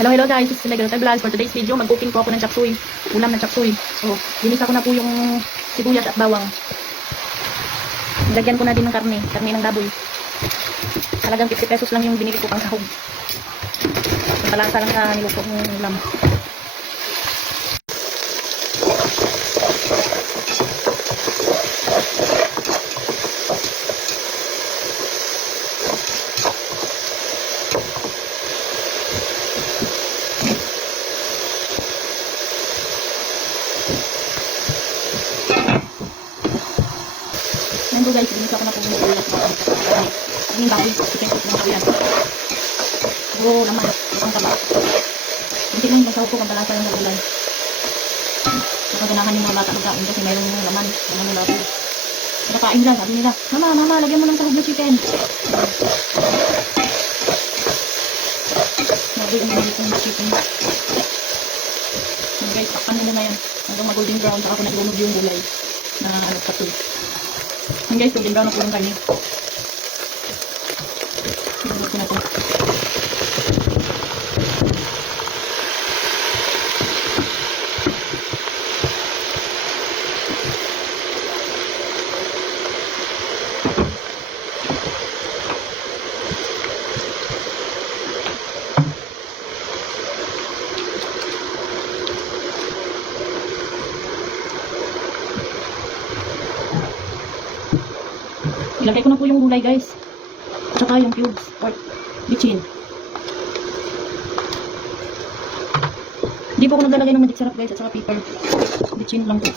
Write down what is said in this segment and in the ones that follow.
Hello guys, this is Legarote Vlog. For today's video, mag-cooking po ako ng chop suey. Ulam ng chop suey. So, ginisa ko na po yung sibuyas at bawang. Lagyan ko na din ng karne ng baboy. Talagang 50 pesos lang yung binili ko pang sahog. Palasa lang sa niluto ng ulam. Nandun guys, ginisa ko na po yung ulam. Yung baboy, ipensot lang ako yan. Puro naman, isang taba. Hindi lang yung sahog ko, pagbalasa lang sa ulam. Nakaganahan yung mga bata magkain kasi mayroong laman, laman ng baboy. Nakakain nila, sabi nila, Mama, lagyan mo ng sahog na chicken. Lagyan mo ng chicken. Yung guys, takpan nila na yan. Hanggang mag-golden brown, saka ko nag-lumog yung gulay na katul. Yung guys, golden brown na po yung kanin. Lumog ko na po. Ilagay ko na po yung gulay guys. At saka yung cubes or bitchin. Hindi po ako naglalagay ng magic sarap guys at saka pepper. Bitchin lang po.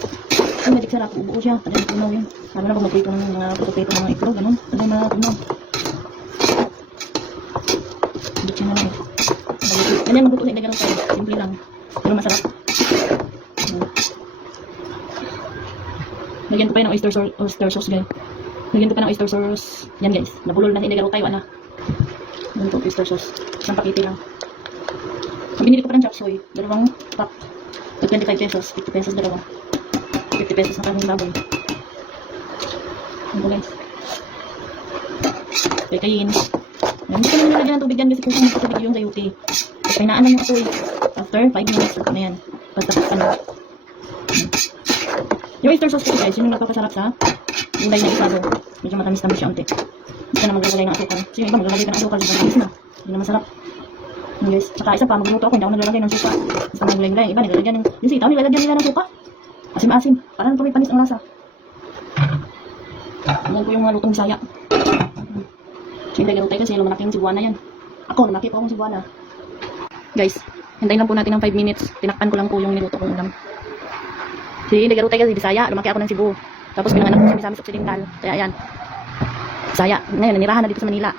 Yung magic sarap, ubuo siya. Talagang tunaw yun. Lalo na pag magprito ng mga potato ng mga itlog. Ganun. Talagang matunaw. Bitchin na lang eh. Ganyan magluto na ilagay lang tayo. Simple lang. Pero masarap. Lagyan ko pa yun ng oyster sauce guys. Lagyan ko pa ng oyster sauce. Yan guys. Nabulol na hinigaro tayo. Yan po, oyster sauce. Isang pakiti lang. Binili ko pa ng chop suey. Dalawang pack. 25 pesos. 50 pesos dalawa. 50 pesos na kaming baboy. Yan po guys. Pekayin. Hindi ko naman nalagyan ng tubig yan kasi kung saan tubig yung sayote. Tapos pahinaan lang yung suey. After 5 minutes. Ito na yan. Basta ano. Yung oyster sauce ko guys. Yun yung nagpapasarap sa gulay na isado. Medyo matamis-tamis siya unti. Hindi ka na maglalagay ng asukal. Kasi yung iba maglalagay ng asukal. Matamis na. Hindi na masarap. Yan guys. Tsaka isa pa, magluto ako. Hindi ako naglalagay ng suka. Basta ng gulay-gulay. Iba naglalagyan ng... Yung sitaw, nilalagyan nila ng suka. Asim-asim. Parang ito may panis ang lasa. Yan po yung mga lutong Bisaya. So yung tayo kasi lumalaki yung Cebuana yan. Ako, lumaki po akong Cebuana. Guys, hintayin lang po natin ng 5 minutes. Tinakpan ko lang po yung niluto kong ulam. Si Legarote kasi Bisaya. Lumaki ako ng Cebu. Tapos pinanganak ko sa Misamis Occidental. Kaya yan. Bisaya. Ngayon, nanirahan na dito sa Manila.